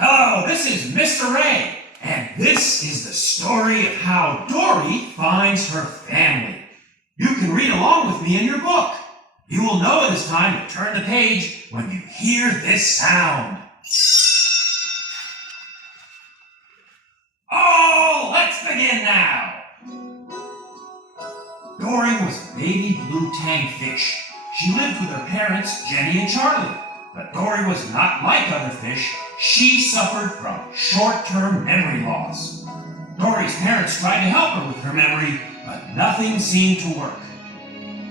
Hello, this is Mr. Ray, and this is the story of how Dory finds her family. You can read along with me in your book. You will know it is time to turn the page when you hear this sound. Oh, let's begin now. Dory was a baby blue tang fish. She lived with her parents, Jenny and Charlie. But Dory was not like other fish. She suffered from short-term memory loss. Dory's parents tried to help her with her memory, but nothing seemed to work.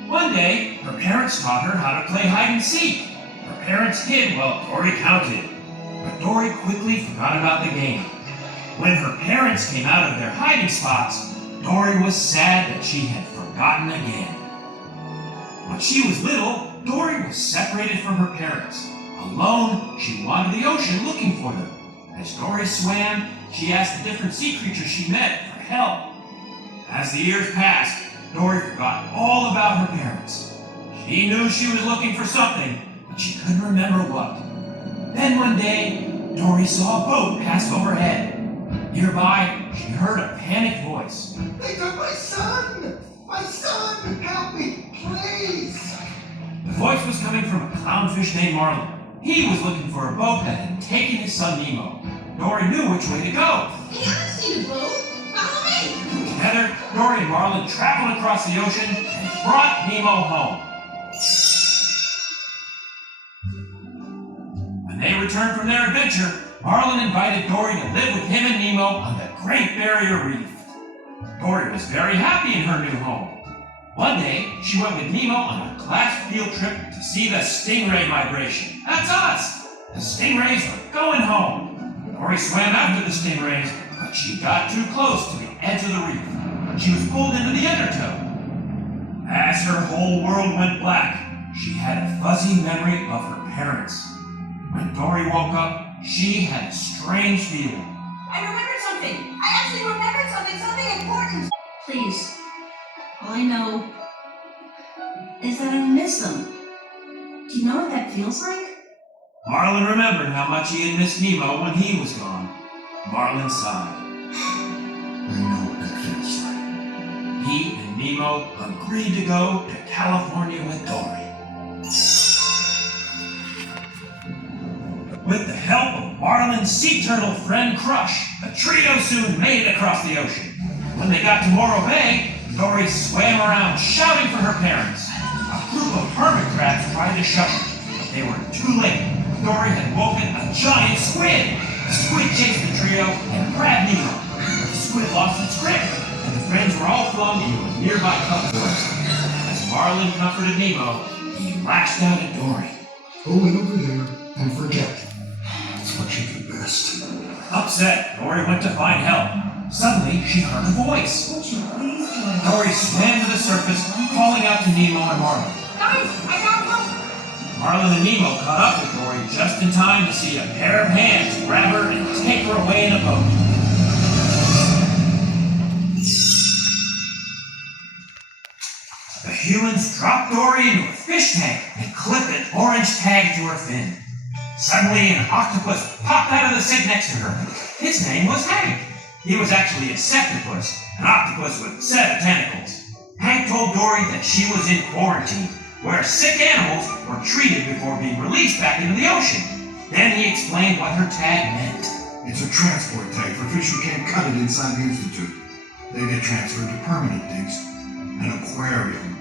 One day, her parents taught her how to play hide-and-seek. Her parents hid while Dory counted, but Dory quickly forgot about the game. When her parents came out of their hiding spots, Dory was sad that she had forgotten again. When she was little, Dory was separated from her parents. Alone, she wandered the ocean looking for them. As Dory swam, she asked the different sea creatures she met for help. As the years passed, Dory forgot all about her parents. She knew she was looking for something, but she couldn't remember what. Then one day, Dory saw a boat pass overhead. Nearby, she heard a panicked voice. They took my son! My son! Help me, please! The voice was coming from a clownfish named Marlin. He was looking for a boat that had taken his son Nemo. Dory knew which way to go. We haven't seen a boat. Follow me. Together, Dory and Marlin traveled across the ocean and brought Nemo home. When they returned from their adventure, Marlin invited Dory to live with him and Nemo on the Great Barrier Reef. Dory was very happy in her new home. One day, she went with Nemo on a class field trip to see the stingray migration. That's us! The stingrays were going home. Dory swam after the stingrays, but she got too close to the edge of the reef. She was pulled into the undertow. As her whole world went black, she had a fuzzy memory of her parents. When Dory woke up, she had a strange feeling. I remembered something. I actually remembered something important. Please. All I know is that I miss them. Do you know what that feels like? Marlin remembered how much he had missed Nemo when he was gone. Marlin sighed. I know what that feels like. He and Nemo agreed to go to California with Dory. With the help of Marlin's sea turtle friend Crush, the trio soon made it across the ocean. When they got to Morro Bay, Dory swam around shouting for her parents. A group of hermit crabs tried to shush her, but they were too late. Dory had woken a giant squid. The squid chased the trio and grabbed Nemo. The squid lost its grip, and the friends were all flung into a nearby cup forest. As Marlin comforted Nemo, he lashed out at Dory. Go in over there and forget. That's what you do best. Upset, Dory went to find help. Suddenly, she heard a voice. Won't you please join us? Dory swam to the surface, calling out to Nemo and Marlin. Guys, I got help. Marlin and Nemo caught up with Dory just in time to see a pair of hands grab her and take her away in a boat. The humans dropped Dory into a fish tank and clipped an orange tag to her fin. Suddenly, an octopus popped out of the sink next to her. His name was Hank. He was actually a septopus, an octopus with a set of tentacles. Hank told Dory that she was in quarantine, where sick animals were treated before being released back into the ocean. Then he explained what her tag meant. It's a transport tag for fish who can't cut it inside the Institute. They get transferred to permanent digs, an aquarium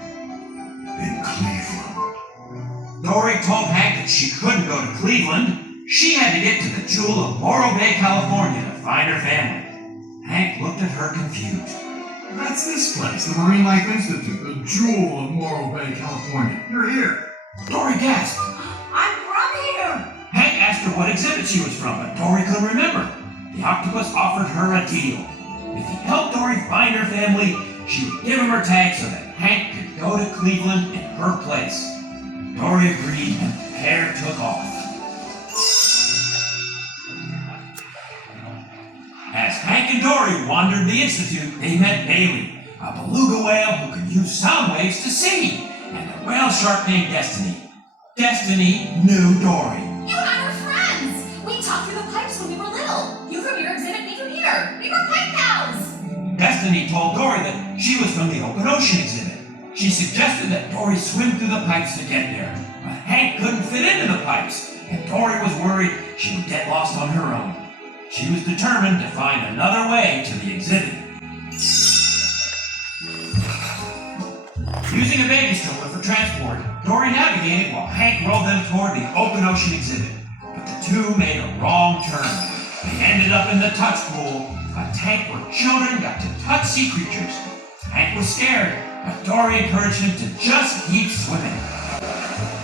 in Cleveland. Dory told Hank that she couldn't go to Cleveland. She had to get to the jewel of Morro Bay, California to find her family. Hank looked at her confused. That's this place, the Marine Life Institute, the jewel of Morro Bay, California. You're here. Dory gasped. I'm from here. Hank asked her what exhibit she was from, but Dory couldn't remember. The octopus offered her a deal. If he helped Dory find her family, she would give him her tag so that Hank could go to Cleveland in her place. Dory agreed, and the pair took off. As Hank and Dory wandered the Institute, they met Bailey, a beluga whale who could use sound waves to see, and a whale shark named Destiny. Destiny knew Dory. You and our friends. We talked through the pipes when we were Destiny told Dory that she was from the open ocean exhibit. She suggested that Dory swim through the pipes to get there, but Hank couldn't fit into the pipes, and Dory was worried she would get lost on her own. She was determined to find another way to the exhibit. Using a baby stroller for transport, Dory navigated while Hank rolled them toward the open ocean exhibit. But the two made a wrong turn. They ended up in the touch pool, a tank where children got to touch sea creatures. Hank was scared, but Dory encouraged him to just keep swimming.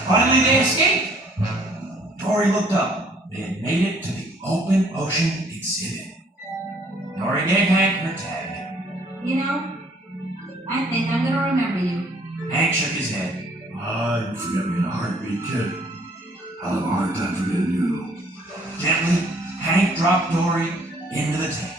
Finally, they escaped. Dory looked up. They had made it to the open ocean exhibit. Dory gave Hank her tag. You know, I think I'm gonna remember you. Hank shook his head. You forget me in a heartbeat, kid. I'll have a hard time forgetting you. Gently, Hank dropped Dory into the tank.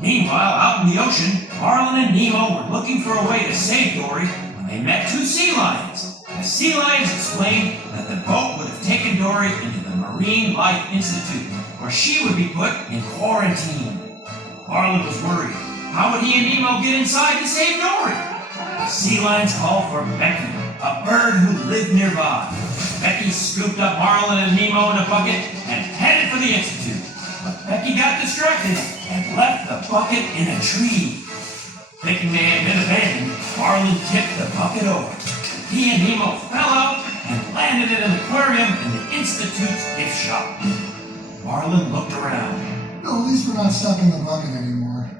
Meanwhile, out in the ocean, Marlin and Nemo were looking for a way to save Dory when they met two sea lions. The sea lions explained that the boat would have taken Dory into the Marine Life Institute, where she would be put in quarantine. Marlin was worried. How would he and Nemo get inside to save Dory? The sea lions called for Becky, a bird who lived nearby. Becky scooped up Marlin and Nemo in a bucket and headed for the Institute. But Becky got distracted and left the bucket in a tree. Thinking they had been abandoned, Marlin tipped the bucket over. He and Nemo fell out and landed in an aquarium in the Institute's gift shop. Marlin looked around. No, at least we're not stuck in the bucket anymore.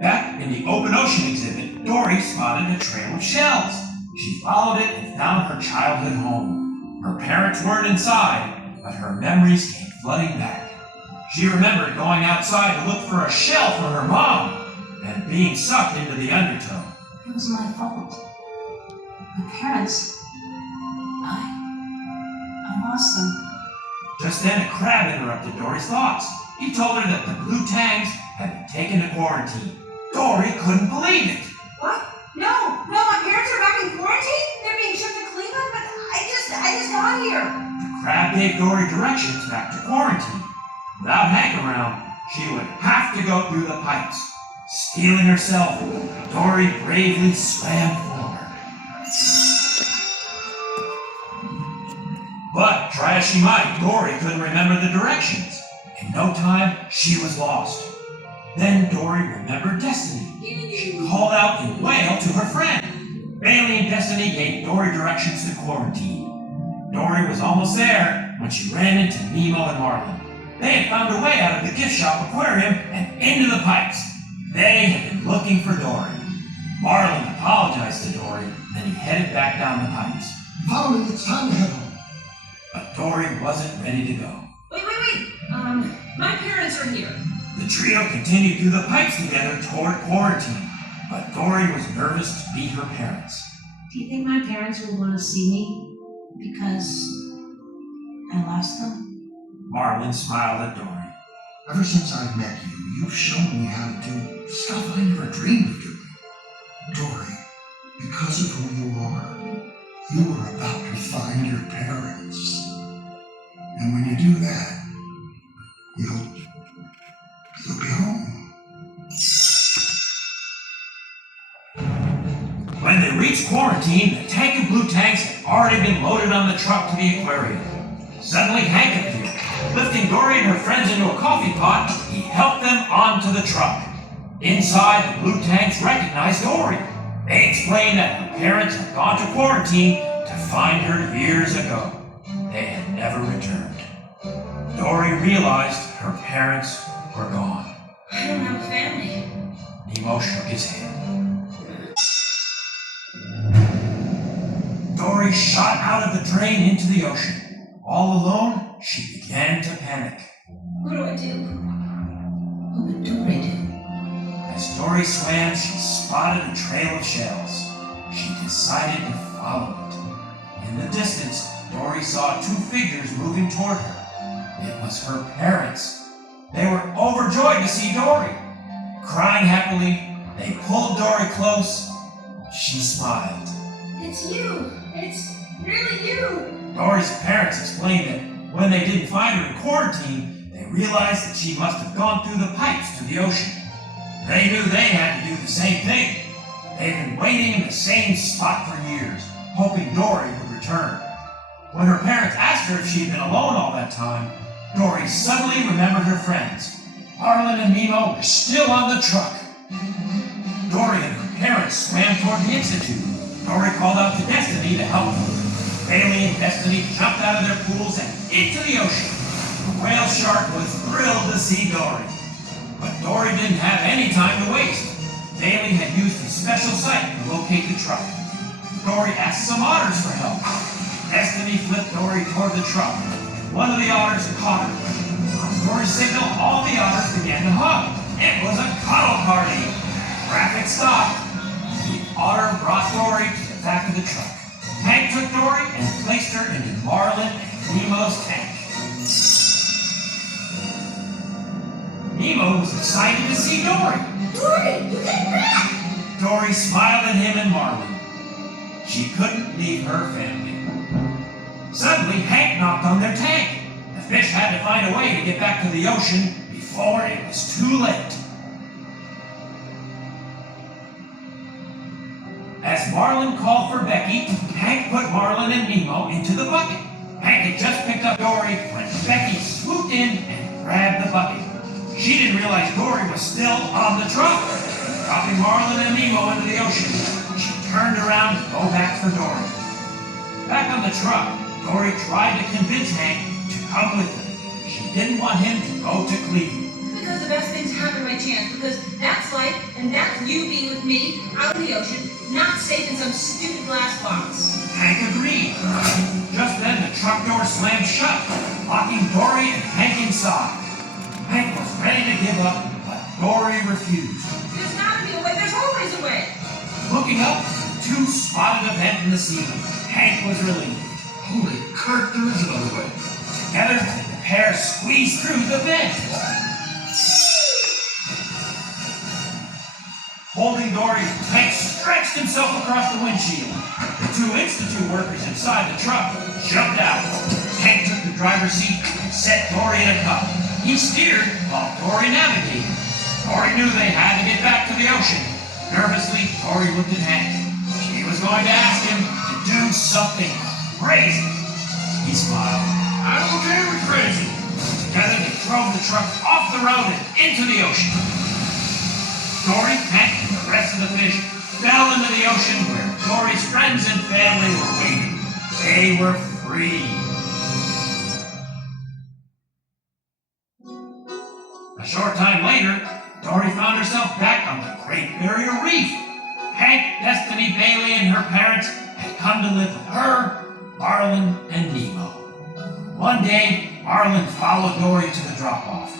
Back in the open ocean exhibit, Dory spotted a trail of shells. She followed it and found her childhood home. Her parents weren't inside, but her memories came flooding back. She remembered going outside to look for a shell for her mom and being sucked into the undertow. It was my fault. My parents, I lost them. Just then, a crab interrupted Dory's thoughts. He told her that the blue tangs had been taken to quarantine. Dory couldn't believe it. What? No, my parents are back in quarantine? They're being shipped to Cleveland, but I just got here. The crab gave Dory directions back to quarantine. Without Hank around, she would have to go through the pipes. Steeling herself, Dory bravely swam forward. But try as she might, Dory couldn't remember the directions. In no time, she was lost. Then Dory remembered Destiny. She called out in wail to her friend. Bailey and Destiny gave Dory directions to quarantine. Dory was almost there when she ran into Nemo and Marlin. They had found a way out of the gift shop aquarium and into the pipes. They had been looking for Dory. Marlin apologized to Dory, then he headed back down the pipes. Follow me, it's time to head home. But Dory wasn't ready to go. Wait. My parents are here. The trio continued through the pipes together toward quarantine, but Dory was nervous to meet her parents. Do you think my parents will want to see me because I lost them? Marlin smiled at Dory. Ever since I've met you, you've shown me how to do stuff I never dreamed of doing. Dory, because of who you are, you are about to find your parents. And when you do that, you'll be home. When they reached quarantine, the tank of blue tanks had already been loaded on the truck to the aquarium. Suddenly, Hank appeared. Lifting Dory and her friends into a coffee pot, he helped them onto the truck. Inside, the blue tanks recognized Dory. They explained that her parents had gone to quarantine to find her years ago. They had never returned. Dory realized her parents were gone. I don't have a family. Nemo shook his head. Dory shot out of the drain into the ocean. All alone, she began to panic. What do I do? What would Dory do? As Dory swam, she spotted a trail of shells. She decided to follow it. In the distance, Dory saw two figures moving toward her. It was her parents. They were overjoyed to see Dory. Crying happily, they pulled Dory close. She smiled. It's you. It's really you. Dory's parents explained that when they didn't find her in quarantine, they realized that she must have gone through the pipes to the ocean. They knew they had to do the same thing. They had been waiting in the same spot for years, hoping Dory would return. When her parents asked her if she had been alone all that time, Dory suddenly remembered her friends. Marlin and Nemo were still on the truck. Dory and her parents swam toward the Institute. Dory called out to Destiny to help them. Bailey and Destiny jumped out of their pools and into the ocean. The whale shark was thrilled to see Dory. But Dory didn't have any time to waste. Bailey had used his special sight to locate the truck. Dory asked some otters for help. Destiny flipped Dory toward the truck. One of the otters caught her. On Dory's signal, all the otters began to hug. It was a cuddle party. Traffic stopped. The otter brought Dory to the back of the truck. Hank took Dory and placed her into Marlin and Nemo's tank. Nemo was excited to see Dory. Dory, you came back! Dory smiled at him and Marlin. She couldn't leave her family. Suddenly, Hank knocked on their tank. The fish had to find a way to get back to the ocean before it was too late. As Marlin called for Becky, Hank put Marlin and Nemo into the bucket. Hank had just picked up Dory when Becky swooped in and grabbed the bucket. She didn't realize Dory was still on the truck. Dropping Marlin and Nemo into the ocean, she turned around to go back for Dory. Back on the truck, Dory tried to convince Hank to come with them. She didn't want him to go to Cleveland. Because the best things happen by chance. Because that's life, and that's you being with me out in the ocean, not safe in some stupid glass box. Hank agreed. Just then, the truck door slammed shut, locking Dory and Hank inside. Hank was ready to give up, but Dory refused. There's gotta be a way. There's always a way. Looking up, the two spotted a vent in the ceiling. Hank was relieved. Holy Kurt, there is another way. Together, the pair squeezed through the vent. Holding Dory, Hank stretched himself across the windshield. The two Institute workers inside the truck jumped out. Hank took the driver's seat and set Dory in a cup. He steered while Dory navigated. Dory knew they had to get back to the ocean. Nervously, Dory looked at Hank. She was going to ask him to do something crazy. He smiled. I'm okay with crazy. Together, they drove the truck off the road and into the ocean. Dory, Hank, and the rest of the fish fell into the ocean where Dory's friends and family were waiting. They were free. A short time later, Dory found herself back on the Great Barrier Reef. Hank, Destiny, Bailey, and her parents had come to live with her, Marlin, and Nemo. One day, Marlin followed Dory to the drop-off.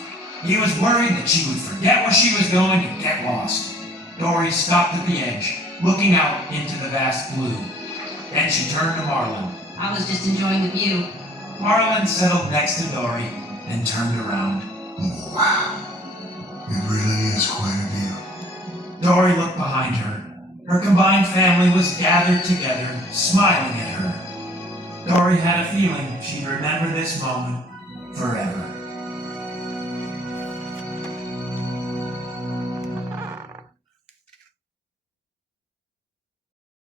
He was worried that she would forget where she was going and get lost. Dory stopped at the edge, looking out into the vast blue. Then she turned to Marlin. I was just enjoying the view. Marlin settled next to Dory and turned around. Oh, wow. It really is quite a view. Dory looked behind her. Her combined family was gathered together, smiling at her. Dory had a feeling she'd remember this moment forever.